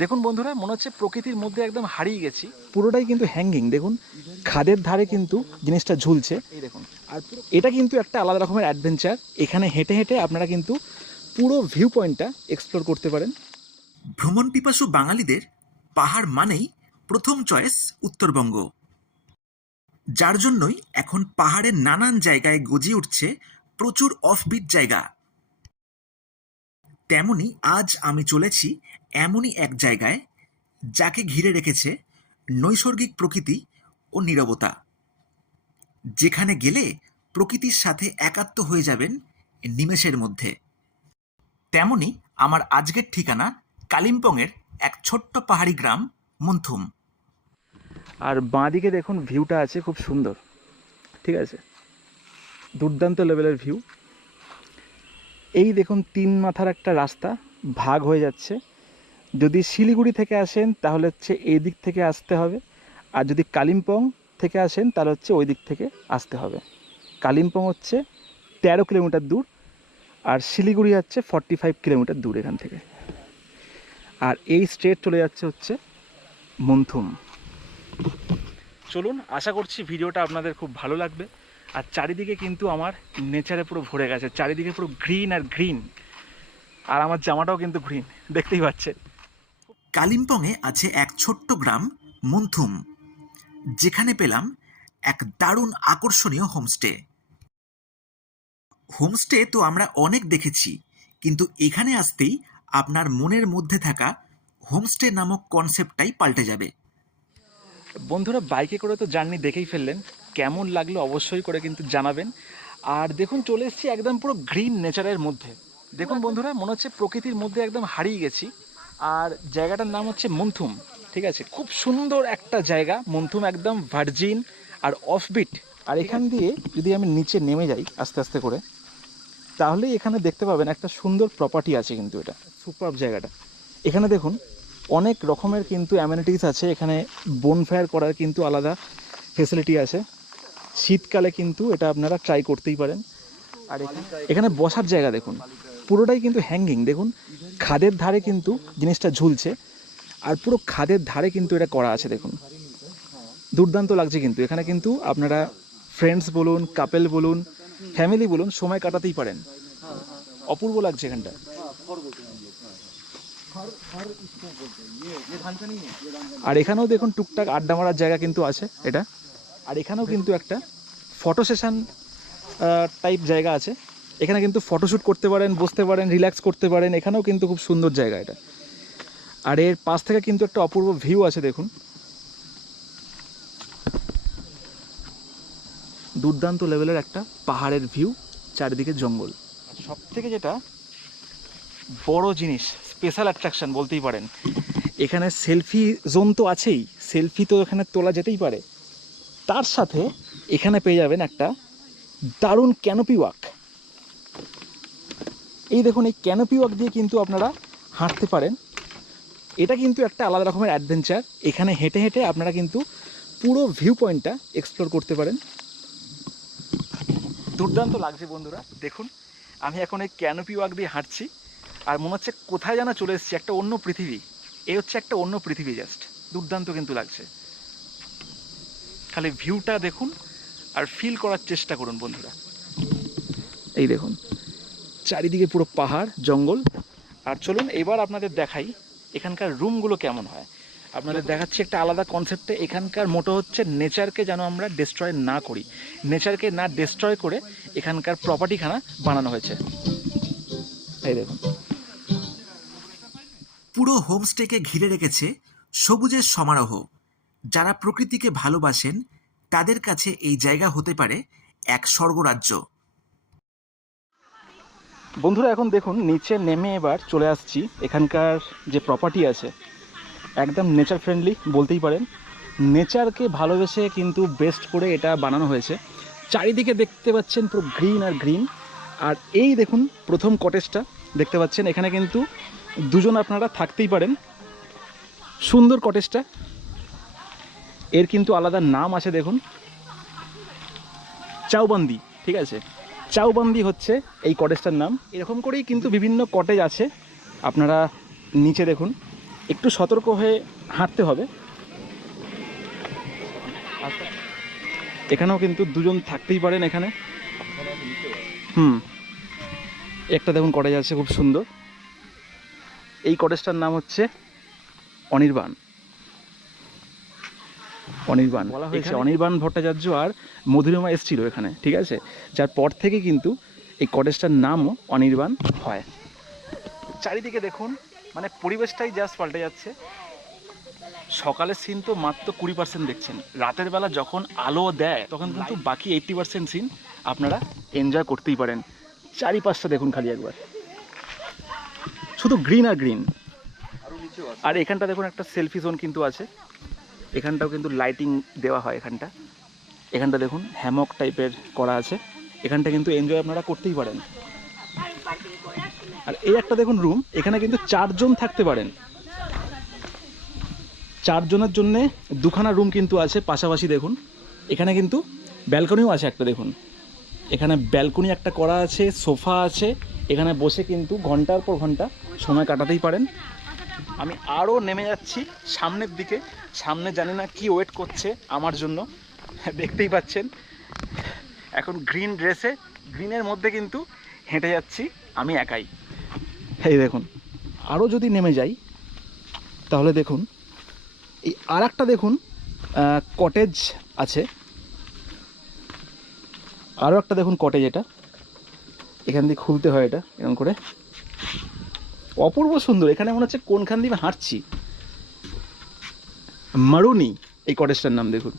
দেখুন বন্ধুরা, মনে হচ্ছে প্রকৃতির মধ্যে একদম হারিয়ে গেছি। পুরোটাই কিন্তু হ্যাঙ্গিং, দেখুন খাদের ধারে কিন্তু জিনিসটা ঝুলছে, এই দেখুন। আর এটা কিন্তু একটা আলাদা রকমের অ্যাডভেঞ্চার। এখানে হেঁটে হেঁটে আপনারা কিন্তু পুরো ভিউ পয়েন্টটা এক্সপ্লোর করতে পারেন। ভ্রমণ পিপাসু বাঙালিদের পাহাড় মানেই প্রথম চয়েস উত্তরবঙ্গ, যার জন্যই এখন পাহাড়ের নানান জায়গায় গজিয়ে উঠছে প্রচুর অফবিট জায়গা। তেমনি আজ আমি চলেছি এমনই এক জায়গায় যাকে ঘিরে রেখেছে নৈসর্গিক প্রকৃতি ও নীরবতা, যেখানে গেলে প্রকৃতির সাথে একাত্ম হয়ে যাবেন নিমেষের মধ্যে। তেমনি আমার আজকের ঠিকানা কালিম্পংয়ের এক ছোট্ট পাহাড়ি গ্রাম মন্থুম। আর বাঁদিকে দেখুন ভিউটা আছে খুব সুন্দর, ঠিক আছে, দুর্দান্ত লেভেলের ভিউ। এই দেখুন 3 মাথার একটা রাস্তা ভাগ হয়ে যাচ্ছে। যদি শিলিগুড়ি থেকে আসেন তাহলে হচ্ছে এই দিক থেকে আসতে হবে, আর যদি কালিম্পং থেকে আসেন তাহলে হচ্ছে ওই দিক থেকে আসতে হবে। কালিম্পং হচ্ছে 13 কিলোমিটার দূর, আর শিলিগুড়ি হচ্ছে 45 কিলোমিটার দূর এখান থেকে। আর এই স্ট্রেট চলে যাচ্ছে হচ্ছে মন্থুম। চলুন, আশা করছি ভিডিওটা আপনাদের খুব ভালো লাগবে। আর চারিদিকে কিন্তু আমার নেচারে পুরো ভরে গেছে, চারিদিকে পুরো গ্রিন আর গ্রিন। আর আমার জামাটাও কিন্তু গ্রিন, দেখতেই পাচ্ছেন। কালিম্পংয়ে আছে এক ছোট্ট গ্রাম মন্থুম, যেখানে পেলাম এক দারুণ আকর্ষণীয় হোমস্টে। হোমস্টে তো আমরা অনেক দেখেছি, কিন্তু এখানে আসতেই আপনার মনের মধ্যে থাকা হোমস্টে নামক কনসেপ্টটাই পাল্টে যাবে। বন্ধুরা, বাইকে করে তো জার্নি দেখেই ফেললেন, কেমন লাগলো অবশ্যই করে কিন্তু জানাবেন। আর দেখুন, চলে এসেছি একদম পুরো গ্রিন নেচারের মধ্যে। দেখুন বন্ধুরা, মনে হচ্ছে প্রকৃতির মধ্যে একদম হারিয়ে গেছি। আর জায়গাটার নাম হচ্ছে মন্থুম, ঠিক আছে। খুব সুন্দর একটা জায়গা মন্থুম, একদম ভার্জিন আর অফবিট। আর এখান দিয়ে যদি আমি নিচে নেমে যাই আস্তে আস্তে করে, তাহলেই এখানে দেখতে পাবেন একটা সুন্দর প্রপার্টি আছে। কিন্তু এটা সুপারব জায়গাটা। এখানে দেখুন অনেক রকমের কিন্তু অ্যামেনিটিস আছে। এখানে বনফায়ার করার কিন্তু আলাদা ফেসিলিটি আছে। শীতকালে কিন্তু এটা আপনারা ট্রাই করতেই পারেন। আর এখানে বসার জায়গা দেখুন, পুরোটাই কিন্তু হ্যাঙ্গিং, দেখুন খাদের ধারে কিন্তু জিনিসটা ঝুলছে। আর পুরো খাদের ধারে কিন্তু এটা করা আছে, দেখুন দুর্দান্ত লাগছে। কিন্তু এখানে কিন্তু আপনারা ফ্রেন্ডস বলুন, কাপেল বলুন, ফ্যামিলি বলুন, সময় কাটাতেই পারেন। অপূর্ব লাগছে এখানটা। আর এখানেও দেখুন টুকটাক আড্ডা মারার জায়গা কিন্তু আছে এটা। আর এখানেও কিন্তু একটা ফটো সেশন টাইপ জায়গা আছে। এখানে কিন্তু ফটোশ্যুট করতে পারেন, বসতে পারেন, রিল্যাক্স করতে পারেন। এখানেও কিন্তু খুব সুন্দর জায়গা এটা। আর এর পাশ থেকে কিন্তু একটা অপূর্ব ভিউ আছে, দেখুন দুর্দান্ত লেভেলের একটা পাহাড়ের ভিউ, চারিদিকে জঙ্গল। আর সব থেকে যেটা বড় জিনিস, স্পেশাল অ্যাট্রাকশন বলতেই পারেন, এখানে সেলফি জোন তো আছেই, সেলফি তো এখানে তোলা যেতেই পারে। তার সাথে এখানে পেয়ে যাবেন একটা দারুণ ক্যানোপি ওয়াক। এই দেখুন, এই ক্যানোপি ওয়াক দিয়ে কিন্তু আপনারা হাঁটতে পারেন। এটা কিন্তু একটা আলাদা রকমের অ্যাডভেঞ্চার। এখানে হেঁটে হেঁটে আপনারা কিন্তু পুরো ভিউ পয়েন্টটা এক্সপ্লোর করতে পারেন। দুর্দান্ত লাগছে বন্ধুরা। দেখুন, আমি এখন এই ক্যানোপি ওয়াক দিয়ে হাঁটছি, আর মনে হচ্ছে কোথায় যেন চলে এসেছি, একটা অন্য পৃথিবী। এই হচ্ছে একটা অন্য পৃথিবী, জাস্ট দুর্দান্ত কিন্তু লাগছে। খালি ভিউটা দেখুন আর ফিল করার চেষ্টা করুন বন্ধুরা। এই দেখুন চারিদিকে পুরো পাহাড়, জঙ্গল। আর চলুন এবার আপনাদের দেখাই এখানকার রুমগুলো কেমন হয়। আপনাদের দেখাচ্ছি একটা আলাদা কনসেপ্টে। এখানকার মোটো হচ্ছে নেচারকে যেন আমরা ডিস্ট্রয় না করি, নেচারকে না ডিস্ট্রয় করে এখানকার প্রপার্টিখানা বানানো হয়েছে। এই দেখুন, পুরো হোমস্টেকে ঘিরে রেখেছে সবুজের সমারোহ। যারা প্রকৃতিকে ভালোবাসেন তাদের কাছে এই জায়গা হতে পারে এক স্বর্গরাজ্য। বন্ধুরা এখন দেখুন নিচে নেমে এবার চলে আসছি। এখানকার যে প্রপার্টি আছে একদম নেচার ফ্রেন্ডলি বলতেই পারেন। নেচারকে ভালোবেসে কিন্তু বেস্ট করে এটা বানানো হয়েছে। চারিদিকে দেখতে পাচ্ছেন পুরো গ্রিন আর গ্রিন। আর এই দেখুন প্রথম কটেজটা দেখতে পাচ্ছেন, এখানে কিন্তু দুজন আপনারা থাকতেই পারেন। সুন্দর কটেজটা, এর কিন্তু আলাদা নাম আছে, দেখুন চাউবান্দি, ঠিক আছে, চাউবান্দি হচ্ছে এই কটেজটার নাম। এরকম করেই কিন্তু বিভিন্ন কটেজ আছে। আপনারা নিচে দেখুন একটু সতর্ক হয়ে হাঁটতে হবে। এখানেও কিন্তু দুজন থাকতেই পারেন এখানে। একটা দেখুন কটেজ আছে খুব সুন্দর। এই কটেজটার নাম হচ্ছে অনির্বাণ। বলা হয়েছে অনির্বাণ ভট্টাচার্য আর মধুরিমা এসেছিল এখানে, ঠিক আছে, যার পর থেকে কিন্তু এই কটেজটার নামও অনির্বাণ হয়। চারিদিকে দেখুন, মানে পরিবেশটাই জাস্ট পাল্টে যাচ্ছে। সকালের সিন তো মাত্র 20% দেখছেন, রাতের বেলা যখন আলো দেয় তখন কিন্তু বাকি 80% সিন আপনারা এনজয় করতেই পারেন। চারিপাশটা দেখুন খালি একবার, শুধু গ্রিন আর গ্রিন। আর এখানটা দেখুন একটা সেলফি জোন কিন্তু আছে, এখানটাও কিন্তু লাইটিং দেওয়া হয়। এখানটা দেখুন হ্যামক টাইপের করা আছে, এখানটা কিন্তু এনজয় আপনারা করতেই পারেন। আর এই একটা দেখুন রুম, এখানে কিন্তু 4 জন থাকতে পারেন। 4 জনের জন্যে দুখানা রুম কিন্তু আছে পাশাপাশি। দেখুন এখানে কিন্তু ব্যালকনিও আছে একটা, দেখুন এখানে ব্যালকনি একটা করা আছে, সোফা আছে, এখানে বসে কিন্তু ঘন্টার পর ঘন্টা সময় কাটাতেই পারেন। আমি আরও নেমে যাচ্ছি সামনের দিকে, সামনে জানি না কি ওয়েট করছে আমার জন্য, দেখতেই পাচ্ছেন এখন গ্রিন ড্রেসে, গ্রিনের মধ্যে কিন্তু হেঁটে যাচ্ছি আমি একাই। এই দেখুন আরও যদি নেমে যাই তাহলে দেখুন এই আর একটা দেখুন কটেজ আছে, আরও একটা দেখুন কটেজ। এটা এখান দিয়ে খুলতে হয়, এটা এরকম করে, অপূর্ব সুন্দর। এখানে মনে হচ্ছে কোনখান দিয়ে হাঁটছি। মারুনি এই কটেজটার নাম, দেখুন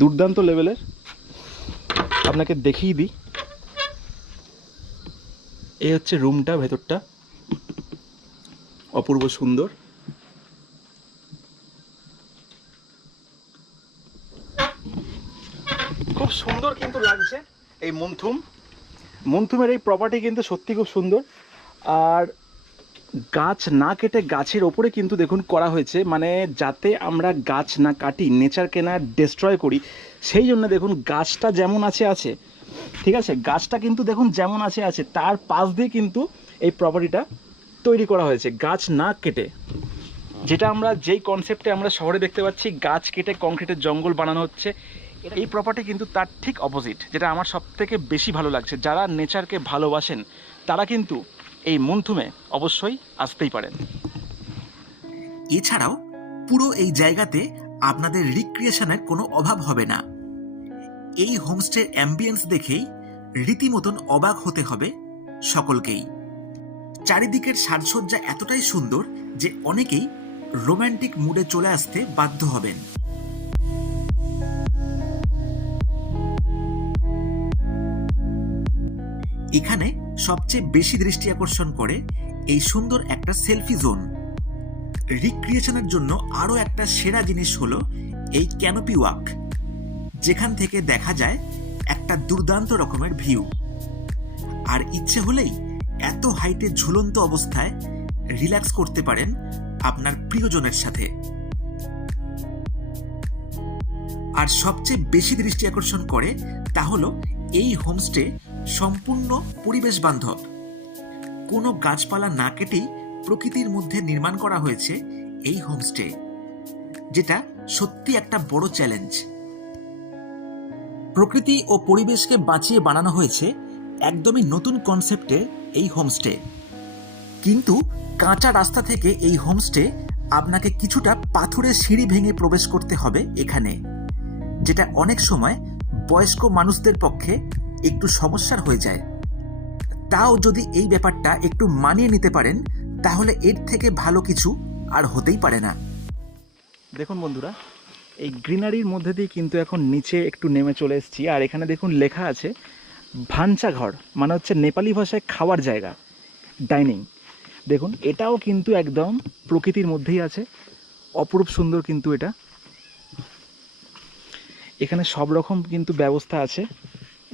দুর্দান্ত লেভেলের। আপনাকে দেখিয়ে দিই, এই হচ্ছে রুমটা, ভেতরটা অপূর্ব সুন্দর। খুব সুন্দর কিন্তু লাগছে এই মন্থুমের এই প্রপার্টি কিন্তু সত্যি খুব সুন্দর। আর গাছ না কেটে গাছের ওপরে কিন্তু দেখুন করা হয়েছে, মানে যাতে আমরা গাছ না কাটি, নেচারকে না ডিস্ট্রয় করি, সেই জন্য দেখুন গাছটা যেমন আছে, ঠিক আছে, গাছটা কিন্তু দেখুন যেমন আছে তার পাশ দিয়ে কিন্তু এই প্রপার্টিটা তৈরি করা হয়েছে গাছ না কেটে। যেটা আমরা যেই কনসেপ্টে আমরা শহরে দেখতে পাচ্ছি গাছ কেটে কংক্রিটের জঙ্গল বানানো হচ্ছে, এই প্রপার্টি কিন্তু তার ঠিক অপোজিট, যেটা আমার সবথেকে বেশি ভালো লাগছে। যারা নেচারকে ভালোবাসেন তারা কিন্তু এই মন্থুমে অবশ্যই আসতেই পারেন। এছাড়াও পুরো এই জায়গাতে আপনাদের রিক্রিয়েশনের কোনো অভাব হবে না। এই হোমস্টের অ্যাম্বিয়েন্স দেখেই রীতিমতন অবাক হতে হবে সকলকেই। চারিদিকের সাজসজ্জা এতটাই সুন্দর যে অনেকেই রোম্যান্টিক মুডে চলে আসতে বাধ্য হবেন। এখানে সবচেয়ে বেশি দৃষ্টি আকর্ষণ করে এই সুন্দর একটা সেলফি জোন। রিক্রিয়েশনের জন্য আরও একটা সেরা জিনিস হলো এই ক্যানোপি ওয়াক, যেখান থেকে দেখা যায় একটা দুর্দান্ত রকমের ভিউ। আর ইচ্ছে হলেই এত হাইটে ঝুলন্ত অবস্থায় রিল্যাক্স করতে পারেন আপনার প্রিয়জনের সাথে। আর সবচেয়ে বেশি দৃষ্টি আকর্ষণ করে তা হলো এই হোমস্টে সম্পূর্ণ পরিবেশ বান্ধব। কোনো গাছপালা না কেটেই প্রকৃতির মধ্যে নির্মাণ করা হয়েছে এই হোমস্টে, যেটা সত্যি একটা বড় চ্যালেঞ্জ। প্রকৃতি ও পরিবেশকে বাঁচিয়ে বানানো হয়েছে একদমই নতুন কনসেপ্টের এই হোমস্টে। কিন্তু কাঁচা রাস্তা থেকে এই হোমস্টে আপনাকে কিছুটা পাথুরে সিঁড়ি ভেঙে প্রবেশ করতে হবে এখানে, যেটা অনেক সময় বয়স্ক মানুষদের পক্ষে একটু সমস্যার হয়ে যায়। তাও যদি এই ব্যাপারটা একটু মানিয়ে নিতে পারেন তাহলে এর থেকে ভালো কিছু আর হতেই পারে না। দেখুন বন্ধুরা, এই গ্রিনারির মধ্যে দিয়ে কিন্তু এখন নিচে একটু নেমে চলে এসেছি। আর এখানে দেখুন লেখা আছে ভাঞ্চা ঘর, মানে হচ্ছে নেপালি ভাষায় খাওয়ার জায়গা, ডাইনিং। দেখুন এটাও কিন্তু একদম প্রকৃতির মধ্যেই আছে, অপরূপ সুন্দর কিন্তু এটা। এখানে সব রকম কিন্তু ব্যবস্থা আছে,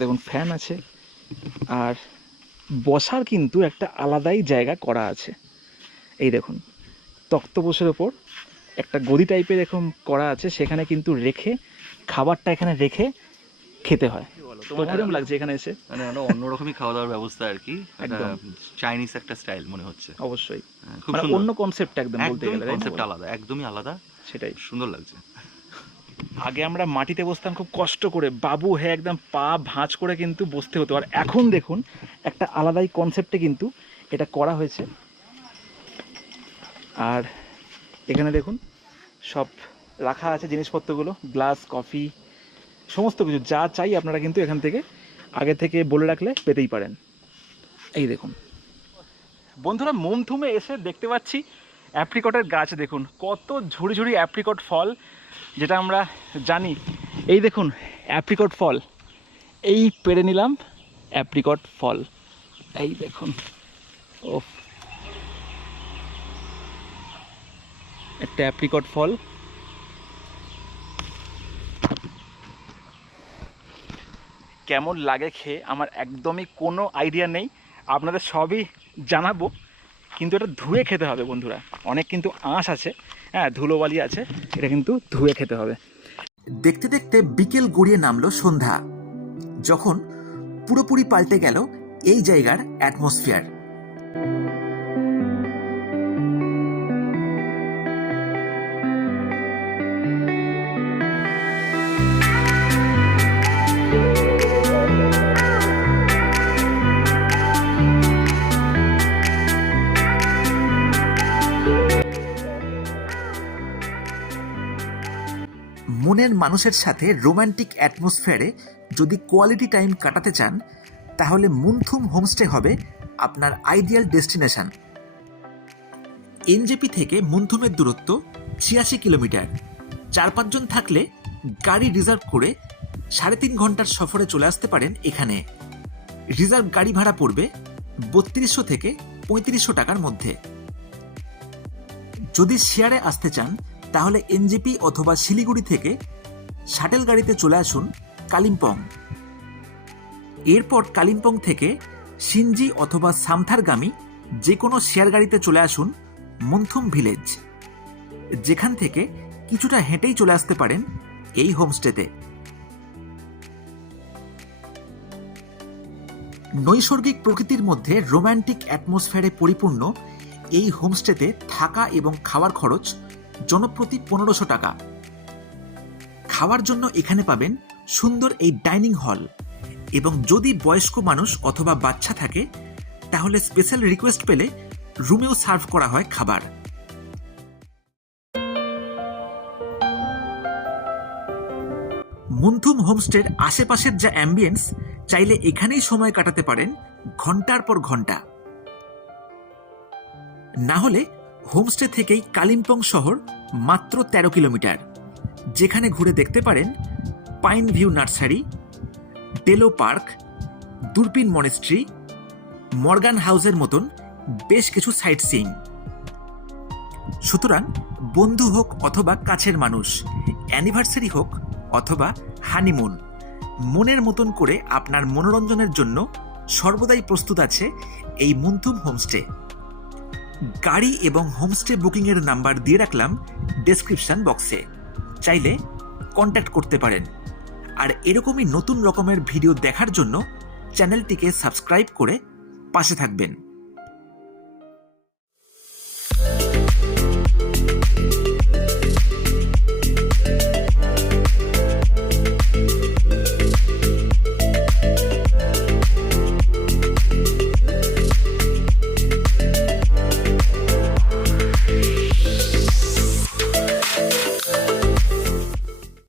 দেখুন ফ্যান আছে, আর বসার কিন্তু একটা আলাদাই জায়গা করা আছে। এই দেখুন তক্তপোষের ওপর একটা গদি টাইপের এরকম করা আছে, সেখানে কিন্তু রেখে খাবারটা এখানে রেখে খেতে হয়। বলো তো তোমার কিরকম লাগছে এখানে এসে? মানে অন্যরকমই খাওয়া দাওয়ার ব্যবস্থা আর কি, একদম। চাইনিজ একটা স্টাইল মনে হচ্ছে। অবশ্যই, খুব মানে সুন্দর, অন্য কনসেপ্ট একদম বলতে একদমই গেলে, তাই না কনসেপ্ট বলো? আলাদা, একদমই আলাদা, সেটাই। সুন্দর লাগছে। আগে আমরা মাটিতে বসতাম খুব কষ্ট করে, বাবু হ্যাঁ একদম পা ভাঁজ করে কিন্তু বসতে হতো, আর এখন দেখুন একটা আলাদাই কনসেপ্টে কিন্তু এটা করা হয়েছে। আর এখানে দেখুন সব রাখা আছে জিনিসপত্রগুলো, গ্লাস, কফি, সমস্ত কিছু যা চাই আপনারা কিন্তু এখান থেকে আগে থেকে বলে রাখলে পেতেই পারেন। এই দেখুন বন্ধুরা, মমথুমে এসে দেখতে পাচ্ছি অ্যাপ্রিকটের গাছ, দেখুন কত ঝুড়ি ঝুড়ি অ্যাপ্রিকট ফল, যেটা আমরা জানি। এই দেখুন অ্যাপ্রিকট ফল, এই পেড়ে নিলাম অ্যাপ্রিকট ফল, এই দেখুন। ও, একটা অ্যাপ্রিকট ফল। কেমন লাগে খেয়ে আমার একদমই কোনো আইডিয়া নেই, আপনাদের সবই জানাবো, কিন্তু এটা ধুয়ে খেতে হবে বন্ধুরা। অনেক কিন্তু আঁশ আছে, হ্যাঁ ধুলোবালি আছে, এটা কিন্তু ধুয়ে খেতে হবে। দেখতে দেখতে বিকেল গড়িয়ে নামলো সন্ধ্যা, যখন পুরোপুরি পাল্টে গেল এই জায়গার অ্যাটমসফিয়ার। মনের মানুষের সাথে রোমান্টিক অ্যাটমসফিয়ারে যদি কোয়ালিটি টাইম কাটাতে চান, তাহলে মুনথুম হোমস্টে হবে আপনার আইডিয়াল ডেস্টিনেশন। এনজেপি থেকে মুনথুমের দূরত্ব 86 কিলোমিটার। 4-5 জন থাকলে গাড়ি রিজার্ভ করে 3.5 ঘন্টার সফরে চলে আসতে পারেন এখানে। রিজার্ভ গাড়ি ভাড়া পড়বে 3200 থেকে 3500 টাকার মধ্যে। যদি শেয়ারে আসতে চান তাহলে এনজেপি অথবা শিলিগুড়ি থেকে শাটেল গাড়িতে চলে আসুন কালিম্পং। এরপর কালিম্পং থেকে সিনজি অথবা সামথারগামী যে কোনো শেয়ার গাড়িতে চলে আসুন মুনথুম ভিলেজ, যেখান থেকে কিছুটা হেঁটেই চলে আসতে পারেন এই হোমস্টেতে। নৈসর্গিক প্রকৃতির মধ্যে রোম্যান্টিক অ্যাটমসফিয়ারে পরিপূর্ণ এই হোমস্টেতে থাকা এবং খাওয়ার খরচ জনপ্রতি 1500 টাকা। খাওয়ার জন্য এখানে পাবেন সুন্দর এই ডাইনিং হল, এবং যদি বয়স্ক মানুষ অথবা বাচ্চা থাকে তাহলে স্পেশাল রিকোয়েস্ট পেলে রুমেও সার্ভ করা হয় খাবার। মুনথুম হোমস্টের আশেপাশের যা অ্যাম্বিয়েন্স, চাইলে এখানেই সময় কাটাতে পারেন ঘন্টার পর ঘন্টা। না হলে হোমস্টে থেকেই কালিম্পং শহর মাত্র 13 কিলোমিটার, যেখানে ঘুরে দেখতে পারেন pine view nursery, Delo park, দূরবীন মনেস্ট্রি, মর্গান হাউসের মতন বেশ কিছু সাইট সিইং। সুতরাং বন্ধু হোক অথবা কাছের মানুষ, অ্যানিভার্সারি হোক অথবা হানিমুন, মনের মতন করে আপনার মনোরঞ্জনের জন্য সর্বদাই প্রস্তুত আছে এই মুনথুম হোমস্টে। গাড়ি এবং হোমস্টে বুকিংয়ের নাম্বার দিয়ে রাখলাম ডেসক্রিপশন বক্সে, চাইলে কন্ট্যাক্ট করতে পারেন। আর এরকমই নতুন রকমের ভিডিও দেখার জন্য চ্যানেলটিকে সাবস্ক্রাইব করে পাশে থাকবেন।